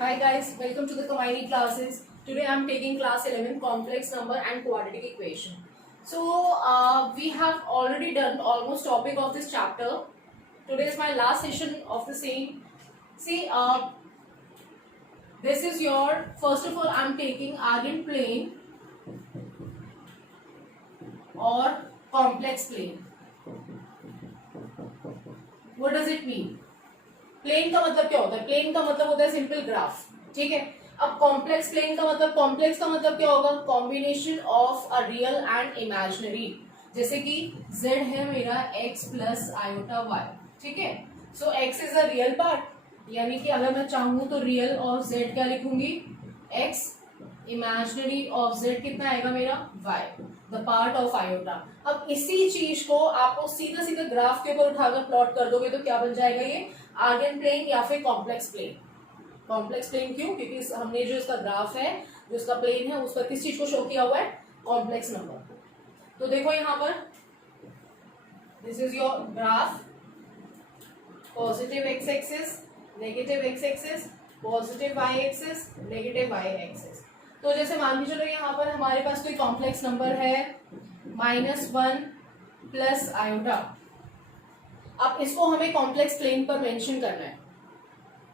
Hi guys, welcome to the Combined classes. Today I am taking class 11 complex number and quadratic equation. So we have already done almost topic of this chapter. Today is my last session of the same. See, this is your, first of all I am taking Argand plane or complex plane. What does it mean? Plane का मतलब क्या होता है? Plane का मतलब होता है simple graph, ठीक है। अब कॉम्प्लेक्स प्लेन का मतलब, कॉम्प्लेक्स का मतलब क्या होगा? Combination of a real and imaginary. जैसे कि z है मेरा x प्लस आयोटा y, ठीक है। सो x is a real part, यानी कि अगर मैं चाहूं तो रियल ऑफ z क्या लिखूंगी? x, इमेजिनरी ऑफ z कितना आएगा मेरा? y, the part of iota. अब इसी चीज को आपको सीधा सीधा ग्राफ के ऊपर उठाकर प्लॉट कर दोगे तो क्या बन जाएगा? ये आर्गन प्लेन या फिर कॉम्प्लेक्स प्लेन। कॉम्प्लेक्स प्लेन क्यों? क्योंकि हमने जो इसका ग्राफ है, जो इसका प्लेन है, उस पर किस चीज को शो किया हुआ है? Complex number. तो देखो यहां पर, this is your graph, positive X axis, negative X axis, positive Y axis, negative Y axis. तो जैसे मान के चलो यहाँ पर हमारे पास कोई कॉम्प्लेक्स नंबर है -1 प्लस आयोटा। अब इसको हमें कॉम्प्लेक्स प्लेन पर मेंशन करना है।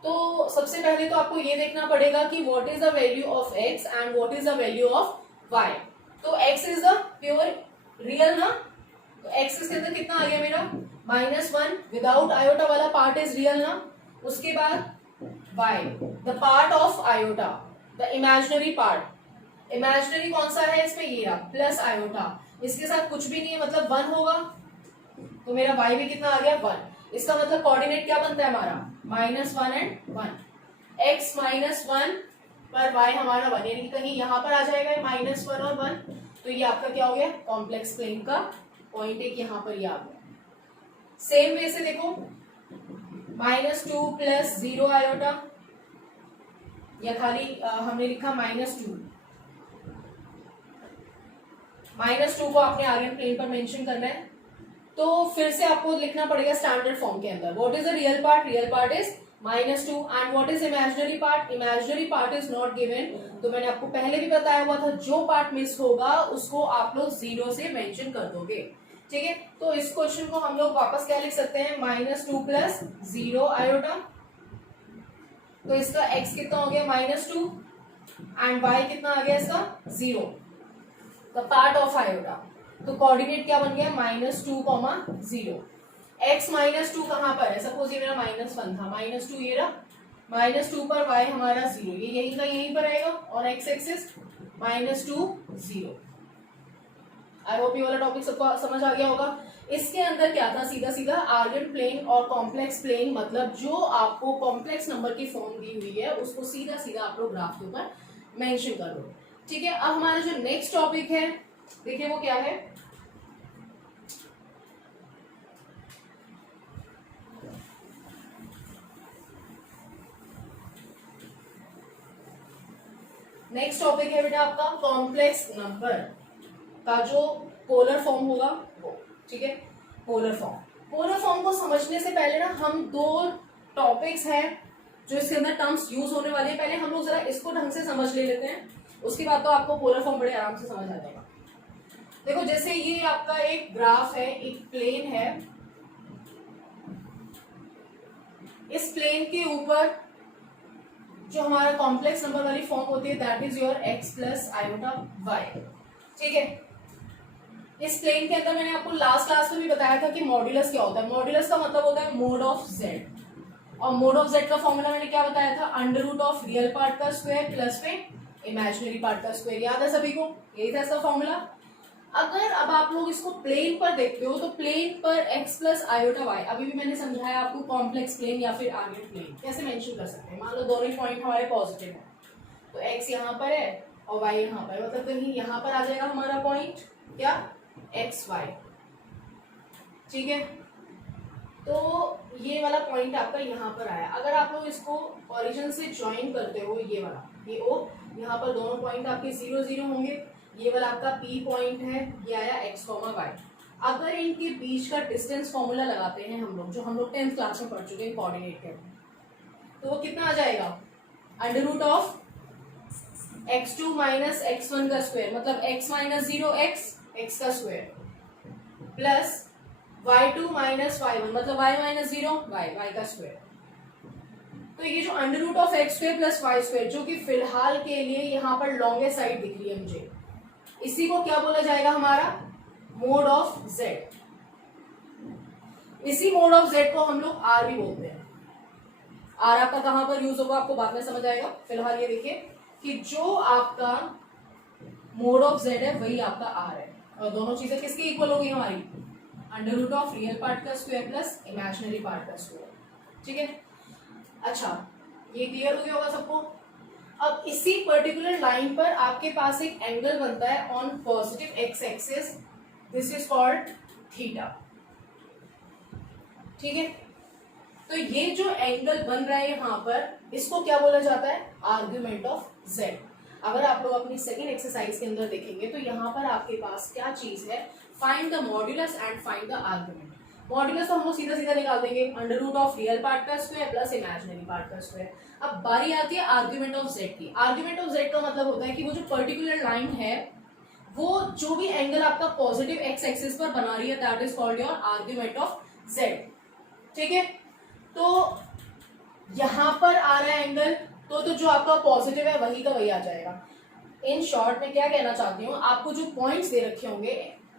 तो सबसे पहले तो आपको ये देखना पड़ेगा कि what is the value of x and what is the value of y। तो x is the pure real ना, तो x इसके अंदर कितना आ गया मेरा? -1, विदाउट आयोटा वाला पार्ट इज रियल ना। उसके बाद y, the part of iota, the imaginary part. Imaginary कौन सा है इसमें? ये रहा, प्लस आयोटा। इसके साथ कुछ भी नहीं है, मतलब 1 होगा, तो मेरा y भी कितना आ गया? 1। इसका मतलब कोऑर्डिनेट क्या बनता है हमारा? -1 एंड 1। x -1 पर y हमारा 1, यानी कहीं यहाँ पर आ जाएगा -1 और 1। तो ये आपका क्या हो गया? कॉम्प्लेक्स प्लेन का पॉइंट एक यहाँ पर ये आ गया। सेम वे से देखो, -2 प्लस 0 आयोटा, या खाली हमने लिखा -2। -2 को आपने आर्गन प्लेन पर मेंशन करना है। तो फिर से आपको लिखना पड़ेगा स्टैंडर्ड फॉर्म के अंदर। What is the real part? Real part is -2 and what is imaginary part? Imaginary part is not given. तो मैंने आपको पहले भी बताया हुआ था, जो पार्ट मिस होगा उसको आप लोग 0 से मेंशन कर दोगे, ठीक है। तो इस क्वेश्चन को हम लोग वापस क्या लिख सकते हैं? -2 प्लस 0 आयोटा। तो इसका x कितना हो गया? -2 एंड y कितना आ गया इसका? 0, द पार्ट ऑफ आयोटा। तो कोऑर्डिनेट क्या बन गया? -2, 0। x -2 कहां पर है? सपोज ये मेरा -1 था, -2 ये रहा, -2 पर y हमारा 0, ये यहीं का यहीं पर आएगा, और x एक्सिस -2 0। आई होप ये वाला टॉपिक सबको समझ आ गया होगा। इसके अंदर क्या था? सीधा सीधा आर्गन प्लेन और कॉम्प्लेक्स प्लेन, मतलब जो आपको कॉम्प्लेक्स नंबर की फॉर्म दी हुई है उसको सीधा सीधा आप लोग ग्राफ के ऊपर मेंशन कर दो, ठीक है। अब हमारा जो नेक्स्ट टॉपिक है, देखिए वो क्या है? नेक्स्ट टॉपिक है बेटा आपका कॉम्प्लेक्स नंबर का जो पोलर फॉर्म होगा वो, ठीक है। पोलर फॉर्म, पोलर फॉर्म को समझने से पहले ना हम दो टॉपिक्स हैं जो इसके अंदर टर्म्स यूज होने वाले हैं, पहले हम लोग जरा इसको ढंग से समझ ले लेते हैं, उसके बाद तो आपको पोलर फॉर्म बड़े आराम से समझ आ जाएगा। देखो जैसे ये आपका एक ग्राफ है, एक प्लेन है, इस प्लेन के ऊपर जो हमारा कॉम्प्लेक्स नंबर वाली फॉर्म होती है that is your x plus iota y, ठीक है। इस प्लेन के अंदर मैंने आपको लास्ट क्लास में भी बताया था कि मॉड्यूलस क्या होता है। मॉड्यूलस का मतलब होता है मोड ऑफ z, और मोड ऑफ z का फॉर्मूला मैंने क्या बताया था? Under root of real part का स्क्वायर प्लस में इमेजिनरी पार्ट का स्क्वायर। याद है सभी को? यही था इसका फॉर्मूला। अगर अब आप लोग इसको प्लेन पर देखते हो तो प्लेन पर x प्लस आयोटा y, अभी भी मैंने समझाया आपको कॉम्प्लेक्स प्लेन या फिर आर्गन प्लेन कैसे मेंशन कर सकते हैं। मान लो दोनों ही पॉइंट हमारे पॉजिटिव है, तो x यहाँ पर है और y यहाँ पर, मतलब कहीं यहाँ पर आ जाएगा हमारा पॉइंट क्या? x y, ठीक है। तो ये वाला पॉइंट आपका यहाँ पर आया। अगर आप लोग इसको ओरिजिन से ज्वाइन करते हो, ये वाला, ये o, यहाँ पर दोनों पॉइंट आपके 0 0 होंगे। ये वाला आपका P पॉइंट है, ये आया x, y। अगर इनके बीच का डिस्टेंस फॉर्मूला लगाते हैं हम लोग, जो हम लोग 10th क्लास में पढ़ चुके हैं कोऑर्डिनेट के, तो वो कितना आ जाएगा? Under root of x2 minus x1 का स्क्वायर मतलब x माइनस 0 x का square plus y2 minus y1 मतलब y माइनस 0 y का स्क्वायर। तो ये जो under root of x square plus Y square जो कि फिलहाल के लिए यहाँ पर लॉन्गेस्ट साइड दिख रही है मुझे, इसी को क्या बोला जाएगा हमारा मोड ऑफ जेड। इसी मोड ऑफ जेड को हम लोग आर भी बोलते हैं। आर आपका कहां पर यूज होगा आपको बाद में समझ आएगा। फिलहाल ये देखिए कि जो आपका मोड ऑफ जेड है वही आपका आर है और दोनों चीजें किसकी इक्वल होगी हमारी, under root of real part का स्क्वायर प्लस इमेजिनरी पार्ट का स्क्वायर। ठीक है, अच्छा ये क्लियर हो गया होगा सबको। अब इसी पर्टिकुलर लाइन पर आपके पास एक एंगल बनता है on positive X axis, this is called theta. ठीक है, तो ये जो एंगल बन रहा है यहां पर इसको क्या बोला जाता है, आर्ग्यूमेंट ऑफ जेड। अगर आप लोग अपनी सेकेंड एक्सरसाइज के अंदर देखेंगे तो यहां पर आपके पास क्या चीज है, find the modulus and find the argument. Modulus तो हम लोग सीधा सीधा निकाल देंगे, under root of real part का स्क्वायर प्लस इमेजिनरी पार्ट का स्क्वायर। अब बारी आती है आर्ग्यूमेंट ऑफ जेड की। आर्ग्यूमेंट ऑफ जेड का मतलब होता है कि वो जो पर्टिकुलर लाइन है वो जो भी एंगल आपका पॉजिटिव एक्स एक्सिस पर बना रही है that is called your argument of Z. ठीक है, तो यहां पर आ रहा है एंगल तो जो आपका पॉजिटिव है वही का वही आ जाएगा। इन शॉर्ट में क्या कहना चाहती हूँ, आपको जो पॉइंट्स दे रखे होंगे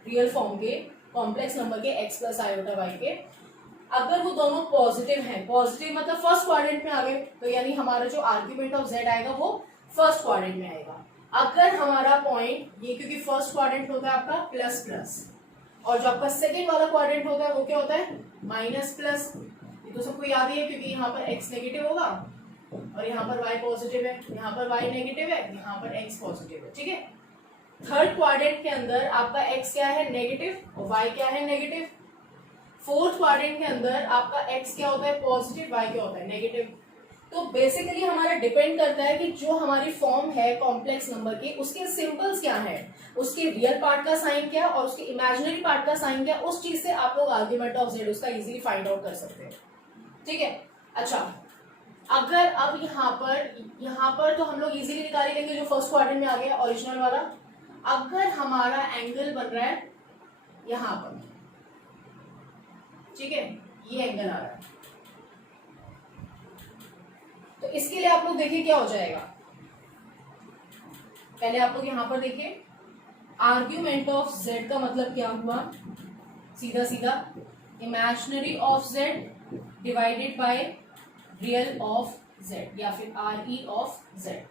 रियल फॉर्म के कॉम्प्लेक्स नंबर के x प्लस आयोटा वाई के, अगर वो दोनों पॉजिटिव हैं, पॉजिटिव मतलब फर्स्ट क्वाड्रेंट में आ गए, तो यानी हमारा जो आर्ग्यूमेंट ऑफ z आएगा वो फर्स्ट क्वाड्रेंट में आएगा। अगर हमारा पॉइंट ये, क्योंकि फर्स्ट क्वाड्रेंट होता है आपका प्लस प्लस और जो आपका सेकेंड वाला क्वाड्रेंट होता है वो क्या होता है माइनस प्लस। ये तो सबको याद ही है क्योंकि यहाँ पर x नेगेटिव होगा और यहाँ पर y पॉजिटिव है, यहाँ पर y नेगेटिव है, यहाँ पर x पॉजिटिव है। ठीक है, थर्ड क्वाड्रेंट के अंदर आपका x क्या है नेगेटिव और y क्या है नेगेटिव। फोर्थ क्वाड्रेंट के अंदर आपका x क्या होता है पॉजिटिव, y क्या होता है नेगेटिव। तो बेसिकली हमारा डिपेंड करता है कि जो हमारी फॉर्म है कॉम्प्लेक्स नंबर की उसके सिंबल्स क्या है, उसके रियल पार्ट का साइन क्या और उसके इमेजिनरी पार्ट का साइन क्या, उस चीज से आप लोग आर्ग्यूमेंट ऑफ जेड उसका इजीली फाइंड आउट कर सकते हैं। ठीक है, अच्छा अगर अब यहाँ पर तो हम लोग इजीली निकाल लेंगे जो फर्स्ट क्वाड्रेंट में आ गया ओरिजिनल वाला। अगर हमारा एंगल बन रहा है यहां पर, ठीक है ये एंगल आ रहा है, तो इसके लिए आप लोग देखिए क्या हो जाएगा। पहले आप लोग यहां पर देखिए आर्ग्यूमेंट ऑफ जेड का मतलब क्या हुआ, सीधा सीधा imaginary of Z divided by real of Z या फिर आर ई ऑफ जेड।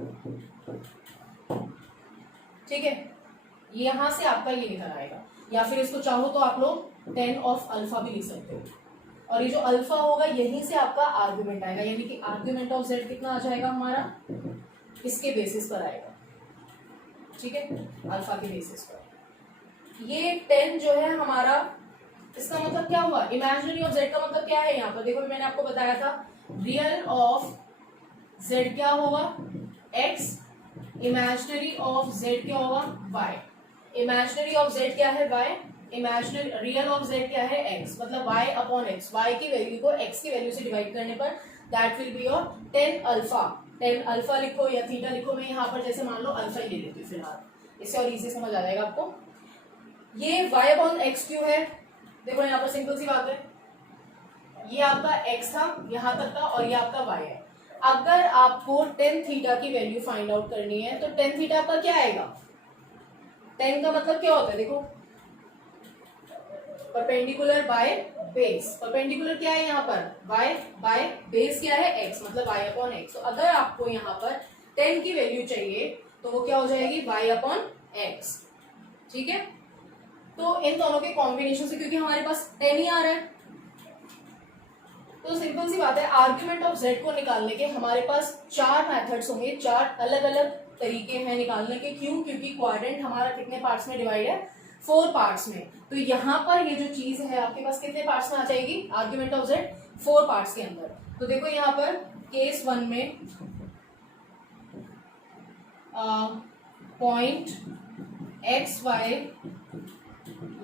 ठीक है, ये यहां से आपका ये निकल आएगा, या फिर इसको चाहो तो आप लोग 10 ऑफ अल्फा भी लिख सकते हो और ये जो अल्फा होगा यहीं से आपका आर्ग्यूमेंट आएगा, यानी कि आर्ग्यूमेंट ऑफ जेड कितना आ जाएगा हमारा, इसके बेसिस पर आएगा। ठीक है, अल्फा के बेसिस पर ये 10 जो है हमारा, इसका मतलब क्या हुआ, इमेजिनरी ऑफ जेड का मतलब क्या है यहाँ पर देखो, मैंने आपको बताया था रियल ऑफ जेड क्या होगा x, इमेजिनरी ऑफ जेड क्या होगा y। इमेजिनरी ऑफ जेड क्या है y, imaginary real of Z क्या है x, मतलब y अपॉन x, y की वैल्यू को x की वैल्यू से डिवाइड करने पर that will be your 10 alpha. 10 alpha लिखो या थीटा लिखो, मैं यहाँ पर जैसे मान लो अल्फा ही ले लेती हूँ फिलहाल, इससे और इजी समझ आ जाएगा आपको। ये y अपॉन x क्यों है, देखो यहाँ पर सिंपल सी बात है, ये आपका x था यहाँ तक का और ये आपका y है। अगर आपको टेन थीटा की वैल्यू फाइंड आउट करनी है तो टेन थीटा आपका क्या आएगा, 10 का मतलब क्या होता है देखो परपेंडिकुलर बाय बेस। परपेंडिकुलर क्या है यहाँ पर y बाय बेस क्या है x, मतलब y अपॉन x। तो अगर आपको यहाँ पर 10 की वैल्यू चाहिए तो वो क्या हो जाएगी y अपॉन x। ठीक है, तो इन दोनों के कॉम्बिनेशन से क्योंकि हमारे पास 10 ही आ रहा है तो सिंपल सी बात है आर्ग्यूमेंट ऑफ जेड को निकालने के हमारे पास 4 मेथड्स होंगे, 4 अलग अलग तरीके हैं निकालने के। क्यों, क्योंकि क्वाड्रेंट हमारा कितने पार्ट्स में डिवाइड है, 4 पार्ट्स में। तो यहाँ पर ये जो चीज है आपके पास कितने पार्ट्स में आ जाएगी आर्ग्यूमेंट ऑफ जेड, 4 पार्ट्स के अंदर। तो देखो यहाँ पर केस 1 में point X Y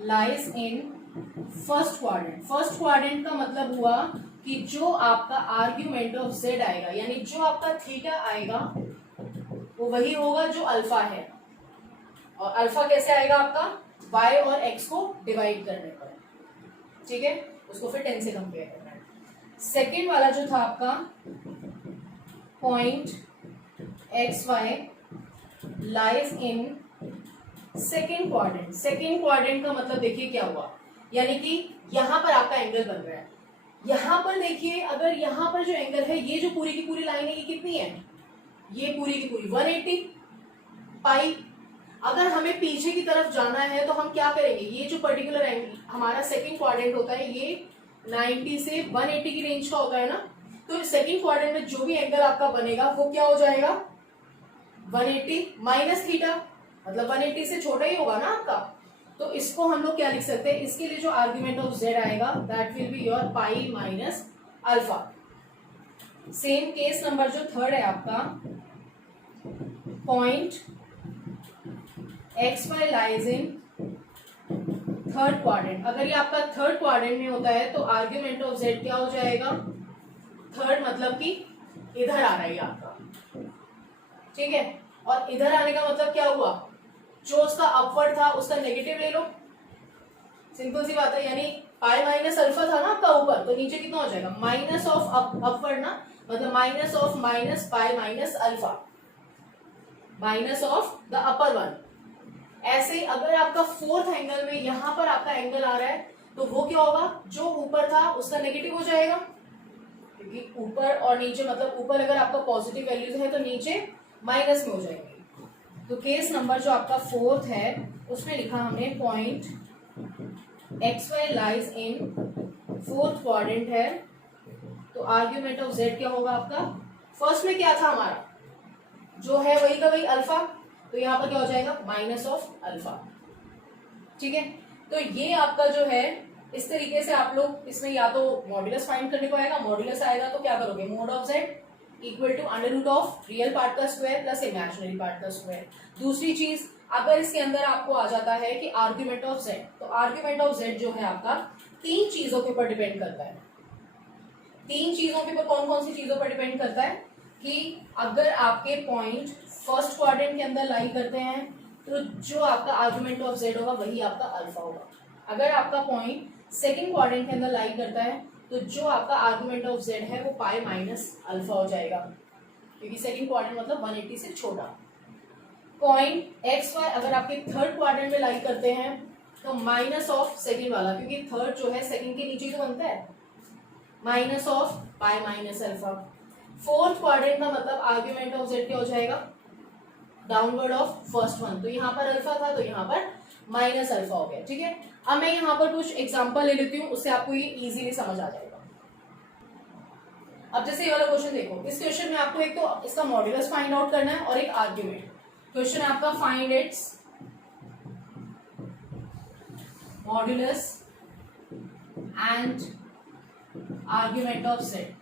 lies in first quadrant का मतलब हुआ कि जो आपका आर्ग्यूमेंट ऑफ जेड आएगा, यानी जो आपका थीटा आएगा वो वही होगा जो अल्फा है। और अल्फा कैसे आएगा आपका, y और x को डिवाइड करने पर, ठीक है, उसको फिर 10 से कंपेयर करना है। सेकेंड वाला जो था आपका point X Y lies in second quadrant का मतलब देखिए क्या हुआ, यानी कि यहां पर आपका एंगल बन रहा है। यहां पर देखिए, अगर यहां पर जो एंगल है, ये जो पूरी की पूरी लाइन है, ये कितनी है, ये पूरी की पूरी 180 पाई। अगर हमें पीछे की तरफ जाना है तो हम क्या करेंगे, ये जो पर्टिकुलर एंगल हमारा सेकंड क्वाड्रेंट होता है, ये 90 से 180 की रेंज का होता है ना, तो सेकंड क्वाड्रेंट में जो भी एंगल आपका बनेगा वो क्या हो जाएगा, 180 माइनस थीटा, मतलब 180 से छोटा ही होगा ना आपका। तो इसको हम लोग क्या लिख सकते हैं, इसके लिए जो आर्ग्यूमेंट ऑफ जेड आएगा that will be your pi minus alpha. Same case number जो थर्ड है आपका, point X Y lies in third quadrant. अगर ये आपका थर्ड क्वाड्रेंट में होता है तो आर्ग्यूमेंट ऑफ जेड क्या हो जाएगा, थर्ड मतलब कि इधर आ रहा है आपका, ठीक है। और इधर आने का मतलब क्या हुआ, जो उसका अपवर्ड था उसका नेगेटिव ले लो, सिंपल सी बात है। यानी पाई माइनस अल्फा था ना आपका ऊपर, तो नीचे कितना हो जाएगा, माइनस ऑफ अपवर्ड ना, मतलब minus of minus pi minus alpha, minus of the upper one. ऐसे अगर आपका फोर्थ एंगल में यहां पर आपका एंगल आ रहा है तो वो क्या होगा, जो ऊपर था उसका नेगेटिव हो जाएगा, क्योंकि ऊपर और नीचे, मतलब ऊपर अगर आपका पॉजिटिव वैल्यूज है तो नीचे माइनस में हो जाएंगे। तो केस नंबर जो आपका फोर्थ है उसमें लिखा हमने point X Y lies in fourth quadrant है, तो आर्ग्यूमेंट ऑफ जेड क्या होगा आपका, फर्स्ट में क्या था हमारा, जो है वही का वही अल्फा, तो यहाँ पर क्या हो जाएगा, माइनस ऑफ अल्फा, ठीक है। तो ये आपका जो है, इस तरीके से आप लोग इसमें या तो मॉड्यूलस फाइंड करने को आएगा, मॉड्यूलस आएगा तो क्या करोगे, mod of Z equal to under root of real part का स्क्वायर प्लस इमेजिनरी पार्ट का स्क्वायर। दूसरी चीज, अगर इसके अंदर आपको आ जाता है कि आर्ग्यूमेंट ऑफ जेड, तो आर्ग्यूमेंट ऑफ जेड जो है आपका तीन चीजों के ऊपर डिपेंड करता है। तीन चीजों के ऊपर, कौन कौन सी चीजों पर डिपेंड करता है, कि अगर आपके पॉइंट फर्स्ट क्वाड्रेंट के अंदर लाई करते हैं तो जो आपका आर्ग्यूमेंट ऑफ जेड होगा वही आपका अल्फा होगा। अगर आपका पॉइंट सेकंड क्वाड्रेंट के अंदर लाई करता है तो जो आपका आर्ग्यूमेंट ऑफ जेड है वो पाई माइनस अल्फा हो जाएगा, क्योंकि सेकंड क्वाड्रेंट मतलब 180 से छोटा। पॉइंट एक्स वाई अगर आपके थर्ड क्वाड्रेंट में लाई करते हैं तो माइनस ऑफ सेकंड वाला, क्योंकि थर्ड जो है सेकंड के नीचे ही तो बनता है, minus of pi minus alpha. Fourth quadrant का मतलब आर्ग्यूमेंट ऑफ जेड क्या हो जाएगा, डाउनवर्ड ऑफ फर्स्ट वन, तो यहाँ पर अल्फा था तो यहाँ पर माइनस अल्फा हो गया, ठीक है। अब मैं यहाँ पर कुछ एग्जांपल ले लेती हूँ, उससे आपको ये इजीली समझ आ जाएगा। अब जैसे ये वाला क्वेश्चन देखो, इस क्वेश्चन में आपको एक तो इसका मॉड्यूलस फाइंड आउट करना है और एक आर्ग्यूमेंट। क्वेश्चन है आपका find its modulus and argument of Z.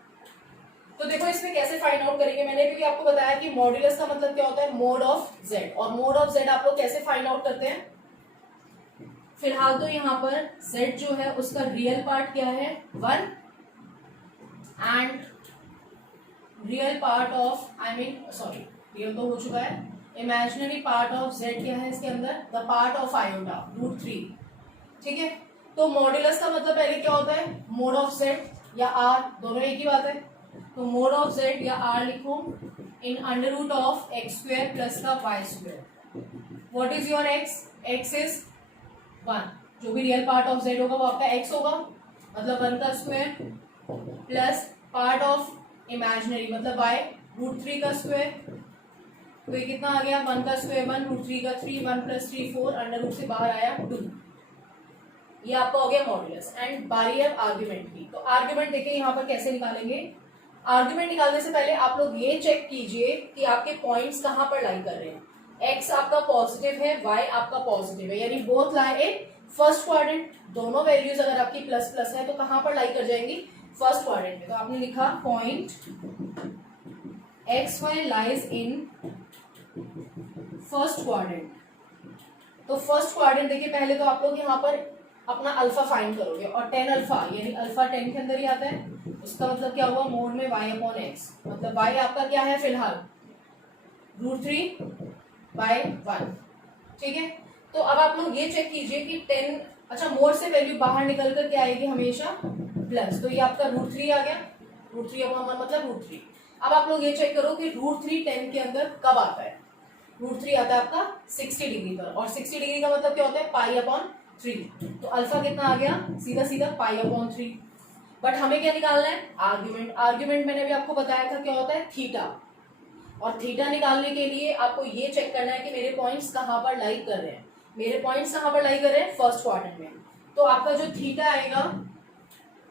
तो देखो इसमें कैसे फाइंड आउट करेंगे, मैंने भी आपको बताया कि मॉड्यूलस का मतलब क्या होता है, मोड ऑफ जेड, और मोड ऑफ जेड आप लोग कैसे फाइंड आउट करते हैं। फिलहाल तो यहाँ पर z जो है उसका रियल पार्ट क्या है 1 and real part of real तो हो चुका है, इमेजिनरी पार्ट ऑफ z क्या है इसके अंदर, द पार्ट ऑफ आयोटा √3, ठीक है। तो मॉड्यूलस का मतलब पहले क्या होता है, मोड ऑफ z या r, दोनों एक ही बात है। तो मोड ऑफ z या r लिखो in under root of x square plus का y square. What is your x, x is 1, जो भी रियल पार्ट ऑफ z होगा वो आपका x होगा, मतलब 1 का square plus part of imaginary मतलब y √3 का स्क्वायर, तो ये कितना आ गया, 1 का स्क्वायर 1, √3 का 3, 1 + 3 4, अंडर रूट से बाहर आया 2। ये आपका हो गया मॉड्यूलस। एंड बारी है आर्ग्यूमेंट की। तो आर्ग्यूमेंट देखिए यहाँ पर कैसे निकालेंगे। आर्ग्यूमेंट निकालने से पहले आप लोग ये चेक कीजिए कि आपके पॉइंट्स कहाँ पर लाई कर रहे हैं। x आपका पॉजिटिव है, y आपका पॉजिटिव है, यानी बोथ लाई इन फर्स्ट क्वाड्रेंट। दोनों वैल्यूज अगर आपकी प्लस प्लस है तो कहाँ पर लाई कर जाएंगी, फर्स्ट क्वाड्रेंट में। तो आपने लिखा point X Y lies in first quadrant. तो फर्स्ट क्वाड्रेंट देखिए, पहले तो आप लोग यहाँ पर अपना अल्फा फाइंड करोगे और टेन अल्फा यानी अल्फा 10 के अंदर ही आता है, उसका मतलब क्या हुआ मोड में y अपॉन एक्स, मतलब y आपका क्या है फिलहाल √3/1, ठीक है। तो अब आप लोग ये चेक कीजिए कि 10, अच्छा मोड से वैल्यू बाहर निकल कर क्या आएगी हमेशा प्लस, तो ये आपका √3 आ गया, √3/1 मतलब √3। अब आप लोग ये चेक करो कि √3 10 के अंदर कब आता है, √3 आता है आपका 60 डिग्री पर, और 60 डिग्री का मतलब क्या होता है π/3, तो अल्फा कितना आ गया सीधा सीधा π/3। बट हमें क्या निकालना है आर्ग्यूमेंट, आर्ग्यूमेंट मैंने भी आपको बताया था क्या होता है थीटा, और थीटा निकालने के लिए आपको ये चेक करना है कि मेरे पॉइंट्स कहाँ पर लाई कर रहे हैं, मेरे पॉइंट्स कहाँ पर लाई कर रहे हैं फर्स्ट क्वाड्रेंट में, तो आपका जो थीटा आएगा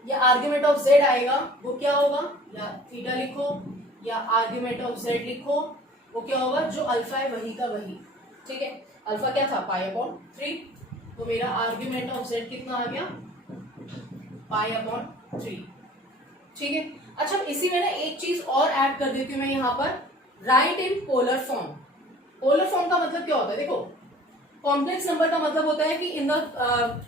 या आर्ग्यूमेंट ऑफ जेड आएगा वो क्या होगा, या थीटा लिखो या आर्ग्यूमेंट ऑफ जेड लिखो, वो क्या होगा जो अल्फा है वही का वही, ठीक है। अल्फा क्या था π/3, तो मेरा आर्ग्यूमेंट ऑफ जेड कितना आ गया π/3, ठीक है। अच्छा इसी में ना एक चीज और ऐड कर देती हूँ मैं यहाँ पर, right in polar form. Polar form का मतलब क्या होता है, देखो कॉम्प्लेक्स नंबर का मतलब होता है कि in the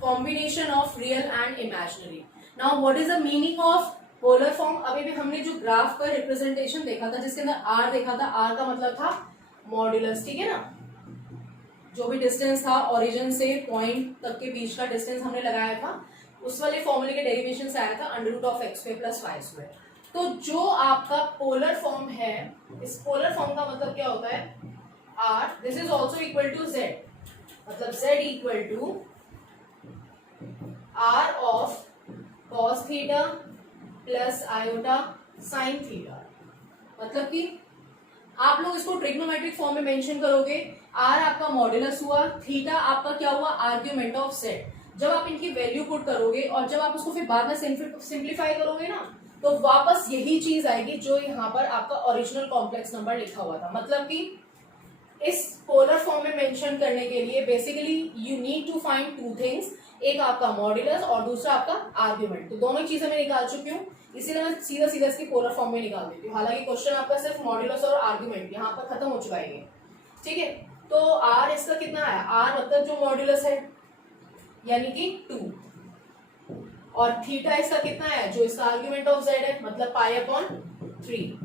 combination of real and imaginary. Now what is the meaning of polar form, अभी भी हमने जो ग्राफ का रिप्रेजेंटेशन देखा था जिसके अंदर आर देखा था, आर का मतलब था मॉड्यूलस, ठीक है ना, जो भी डिस्टेंस था ओरिजिन से पॉइंट तक के बीच का डिस्टेंस हमने लगाया था, उस वाले फॉर्मूले के डेरिवेशन से आया था √(x² + y²। तो जो आपका पोलर फॉर्म है, इस पोलर फॉर्म का मतलब क्या होता है r, this is also equal to z, मतलब z equal to r of cos theta plus iota sine theta, मतलब कि आप लोग इसको ट्रिग्नोमेट्रिक फॉर्म में मेंशन करोगे, r आपका मॉड्यूलस हुआ, थीटा आपका क्या हुआ आर्ग्यूमेंट ऑफ z। जब आप इनकी वैल्यू पुट करोगे और जब आप उसको फिर बाद में सिंप्लीफाई करोगे ना, तो वापस यही चीज आएगी जो यहाँ पर आपका ओरिजिनल कॉम्प्लेक्स नंबर लिखा हुआ था। मतलब कि इस पोलर फॉर्म में मेंशन करने के लिए basically you need to find two things, एक आपका मॉड्यूलस और दूसरा आपका आर्ग्यूमेंट, तो दोनों चीजें मैं निकाल चुकी हूँ, इसीलिए मैं सीधा सीधा इसकी पोलर फॉर्म में निकाल देती हूँ। हालांकि क्वेश्चन आपका सिर्फ मॉड्यूलस और आर्ग्यूमेंट यहाँ पर खत्म हो चुका है, ठीक है। तो आर इसका कितना है, आर मतलब जो मॉड्यूलस है यानी कि 2, और थीटा इसका कितना है जो इसका आर्ग्यूमेंट ऑफ जेड है, मतलब π/3।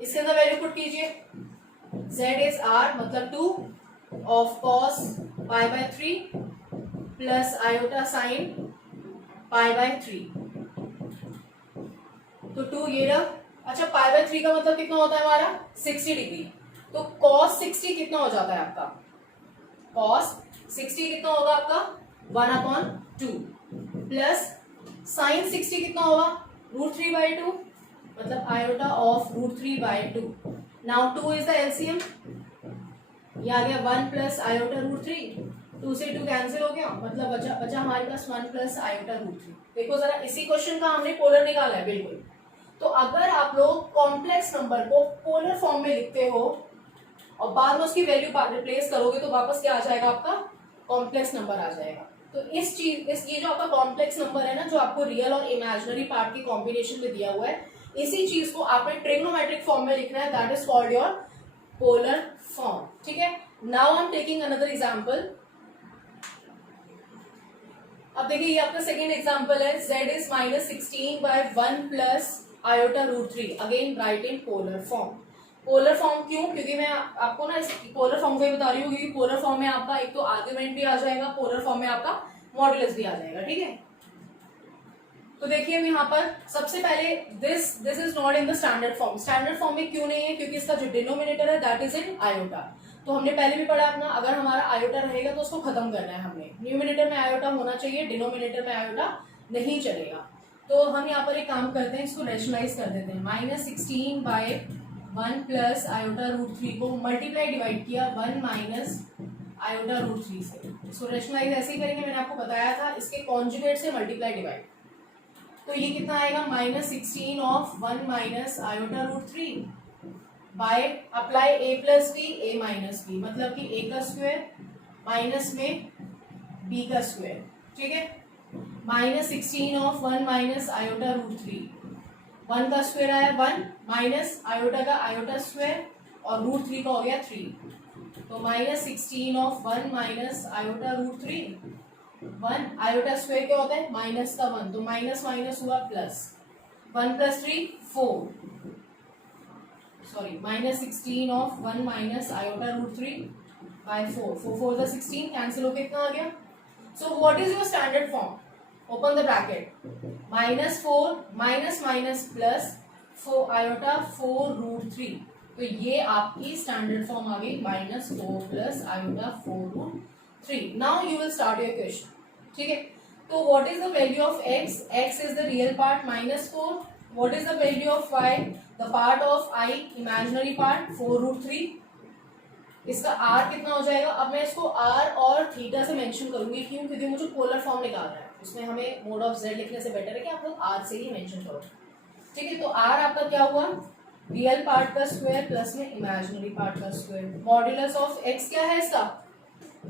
इसके अंदर वैल्यू पुट कीजिए, z इज r मतलब 2 of cos π/3 plus iota sine π/3, तो 2 ये रहा। अच्छा π/3 का मतलब कितना होता है हमारा 60 डिग्री, तो cos 60 कितना हो जाता है आपका, cos 60 कितना होगा आपका 1/2 प्लस साइन 60 कितना होगा √3/2, मतलब iota of √3/2। Now 2 is the LCM, ये आ गया 1 प्लस आयोटा √3, 2 से 2 कैंसिल हो गया, मतलब बचा हमारे पास 1 प्लस आयोटा √3। देखो जरा इसी क्वेश्चन का हमने पोलर निकाला है बिल्कुल। तो अगर आप लोग कॉम्प्लेक्स नंबर को पोलर फॉर्म में लिखते हो और बाद में उसकी वैल्यू रिप्लेस करोगे तो वापस क्या आ जाएगा आपका कॉम्प्लेक्स नंबर आ जाएगा। तो इस ये जो आपका कॉम्प्लेक्स नंबर है ना, जो आपको रियल और इमेजिनरी पार्ट की कॉम्बिनेशन में दिया हुआ है, इसी चीज को आपने ट्रिग्नोमेट्रिक फॉर्म में लिखना है, that is called your polar form, ठीक है। Now I am taking another example. अब देखिए ये आपका सेकेंड एग्जांपल है, z is -16/1 plus iota √3, again right in polar form. Polar form क्यों, क्योंकि मैं आपको ना इस पोलर फॉर्म को ही बता रही हूँ, क्योंकि पोलर फॉर्म में आपका एक तो आर्ग्यूमेंट भी आ जाएगा, पोलर फॉर्म में आपका मॉड्यूलस भी आ जाएगा, ठीक है। तो देखिए यहाँ पर सबसे पहले this is not in the standard form. Standard form में क्यों नहीं है, क्योंकि इसका जो डिनोमिनेटर है दैट इज इन आयोटा। तो हमने पहले भी पढ़ा अपना, अगर हमारा आयोटा रहेगा तो उसको खत्म करना है हमने, न्यूमिनेटर में आयोटा होना चाहिए, डिनोमिनेटर में आयोटा नहीं चलेगा। तो हम यहाँ पर एक काम करते हैं, इसको रेशनलाइज कर देते हैं, -16/1 प्लस आयोटा √3 को मल्टीप्लाई डिवाइड किया 1 माइनस आयोटा √3 से, इसको रेशनलाइज ऐसे ही करेंगे, मैंने आपको बताया था इसके कॉन्जुगेट से मल्टीप्लाई डिवाइड, तो ये कितना आएगा -16 of 1 minus iota √3 by apply a plus B a minus B, मतलब कि a का स्क्वायर माइनस में b का स्क्वायर, ठीक है। -16 ऑफ 1 माइनस आयोटा √3, 1 का स्क्वायर आया 1 माइनस आयोटा का आयोटा स्क्वायर और √3 का हो गया 3, तो -16 of 1 minus iota √3 1 iota square क्या होता है माइनस का 1, तो माइनस माइनस हुआ plus, 1 plus 3 4, sorry minus 16 of 1 minus iota root 3 by 4, 4 4 the 16 cancel होके कितना आ गया. So what is your standard form, open the bracket minus 4 minus minus plus 4 iota 4 root 3, तो ये आपकी स्टैंडर्ड फॉर्म आ गई minus 4 plus iota 4 root 3. Now you will start your question. ठीक है, तो what is the value of x, x is the real part minus 4, what is the value of y, the part of i imaginary part 4 root 3. इसका r कितना हो जाएगा, अब मैं इसको r और थीटा से मेंशन करूंगी, क्यों, क्योंकि मुझे पोलर फॉर्म निकालना है, उसमें हमें मोड ऑफ z लिखने से बेटर है कि आप लोग r से ही मेंशन करो. ठीक है, तो r आपका क्या हुआ, रियल पार्ट का स्क्वायर प्लस में इमेजिनरी पार्ट का स्क्वायर, मॉड्यूलस ऑफ x क्या है इसका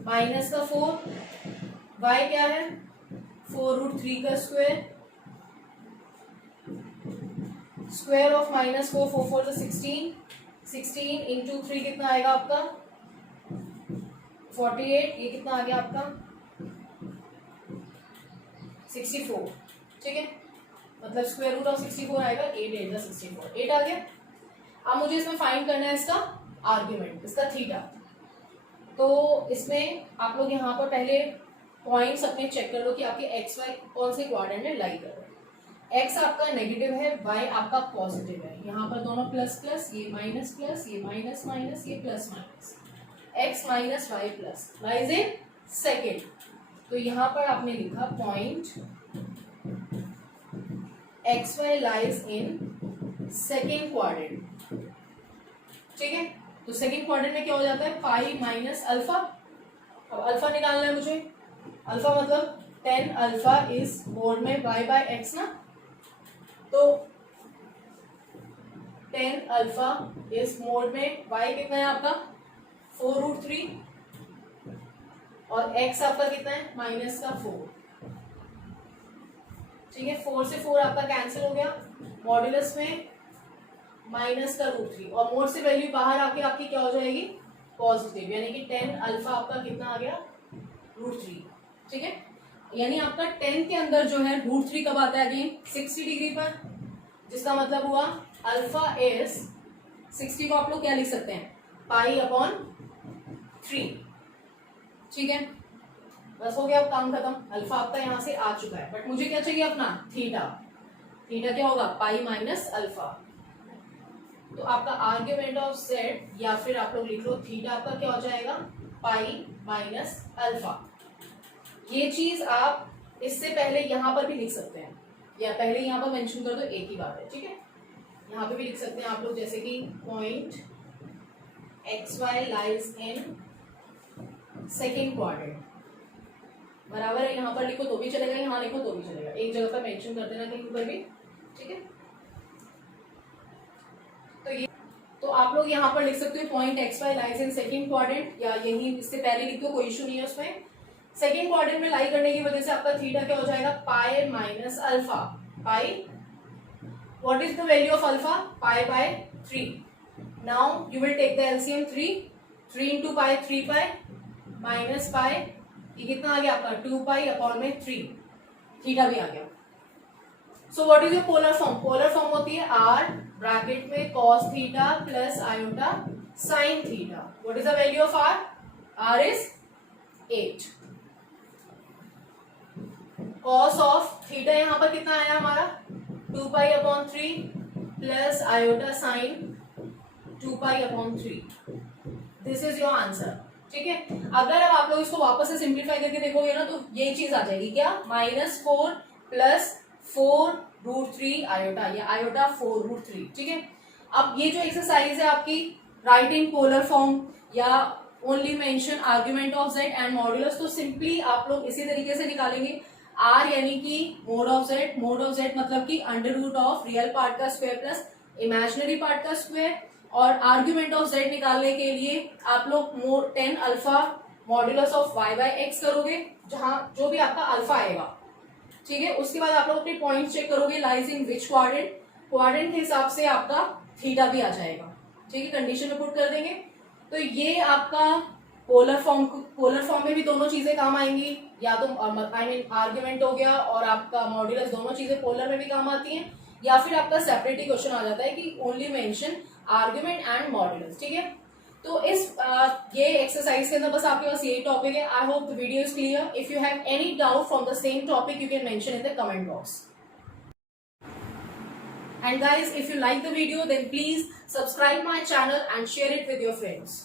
माइनस का 4, y क्या है 4 रूट 3 का square, square of minus 4 4 4 16, 16 into 3 कितना आएगा आपका 48, ये कितना आ गया आपका 64. ठीक है, मतलब स्क्वायर रूट ऑफ 64 आएगा 8 8 64, 8 आ गया. अब मुझे इसमें फाइंड करना है इसका आर्ग्यूमेंट, इसका थीटा. तो इसमें आप लोग यहाँ पर पहले पॉइंट्स अपने चेक कर लो कि आपके एक्स वाई कौन से क्वाड्रेंट में लाई कर रहे हैं. एक्स आपका नेगेटिव है, वाई आपका पॉजिटिव है, यहाँ पर दोनों प्लस प्लस, ये माइनस प्लस, ये माइनस माइनस, ये plus minus, X minus Y plus lies in second. तो यहाँ पर आपने लिखा point X Y lies in second quadrant. ठीक है, तो सेकेंड क्वाड्रेंट में क्या हो जाता है पाई माइनस अल्फा. अब अल्फा निकालना है मुझे, अल्फा मतलब 10 अल्फा इज मोड में y बाय एक्स ना, तो 10 अल्फा इज मोड में y कितना है आपका 4 रूट 3 और x आपका कितना है माइनस का 4. ठीक है, 4 से 4 आपका कैंसिल हो गया, मॉड्यूलस में माइनस का रूट 3 और मोड से वैल्यू बाहर आके आपकी क्या हो जाएगी पॉजिटिव, यानी कि 10 अल्फा आपका कितना आ गया रूट 3. ठीक है, यानी आपका 10 के अंदर जो है रूट 3 कब आता है अगेन 60 डिग्री पर, जिसका मतलब हुआ अल्फा इज 60 को आप लोग क्या लिख सकते हैं पाई अपॉन 3. ठीक है, बस हो गया, अब काम खत्म. अल्फा आपका यहां से आ चुका है, बट मुझे क्या चाहिए अपना थीटा. थीटा क्या होगा पाई माइनस अल्फा. तो आपका आर्ग्यूमेंट ऑफ z या फिर आप लोग लिख लो थीटा आपका क्या हो जाएगा पाई माइनस अल्फा. ये चीज आप इससे पहले यहां पर भी लिख सकते हैं, या पहले यहां पर मेंशन कर दो, एक ही बात है. ठीक है, यहां पे भी लिख सकते हैं आप लोग, जैसे कि point X Y lies in second quadrant बराबर है, यहां पर लिखो तो भी चलेगा, यहां लिखो तो भी चलेगा, एक जगह पर मेंशन कर देना कहीं पर भी. ठीक है, तो आप लोग यहाँ पर लिख सकते हो point X Y lies in second quadrant, या यही इससे पहले लिख दो, कोई इशू नहीं है उसमें. सेकेंड क्वाड्रेंट में लाई करने की वजह से आपका थीटा क्या हो जाएगा pi minus alpha. Pi what is the value of alpha pi by 3. Now you will take the LCM 3 into pi 3 pi minus pi, ये कितना आ गया आपका 2 पाई अपॉन में 3, थीटा भी आ गया. So what is your polar form, polar form होती है r ब्रैकेट में cos theta plus iota sin theta. What is the value of r, r is 8. cos of theta यहाँ पर कितना आया हमारा 2 pi upon 3 plus iota sin 2 pi upon 3. This is your answer. ठीक है, अगर अब आप लोग इसको वापस से सिंप्लीफाई करके देखोगे ना तो ये चीज आ जाएगी क्या -4 प्लस 4 रूट 3 आयोटा, या आयोटा 4 रूट 3. ठीक है, अब ये जो एक्सरसाइज है आपकी राइट इन पोलर फॉर्म या only mention argument of z and modulus, तो सिंपली आप लोग इसी तरीके से निकालेंगे. r यानी कि मोड ऑफ z मतलब कि under root of real part का स्क्वायर प्लस इमेजिनरी पार्ट का स्क्वायर, और आर्ग्यूमेंट ऑफ z निकालने के लिए आप लोग 10 alpha modulus of y by X करोगे, जहां जो भी आपका अल्फा आएगा. ठीक है, उसके बाद आप लोग अपने पॉइंट चेक करोगे lies in which quadrant, quadrant के हिसाब से आपका थीटा भी आ जाएगा. ठीक है, कंडीशन में पुट कर देंगे. तो ये आपका पोलर फॉर्म में भी दोनों चीजें काम आएंगी, या तो आर्ग्यूमेंट हो गया और आपका मॉड्यूलस, दोनों चीजें पोलर में भी काम आती हैं, या फिर आपका सेपरेट ही क्वेश्चन आ जाता है कि only mention argument and modulus. ठीक है, तो इस ये एक्सरसाइज के अंदर बस आपके पास यही टॉपिक है। I hope the video is clear. If you have any doubt from the same topic you can mention in the comment box. And guys, if you like the video, then please subscribe my channel and share it with your friends.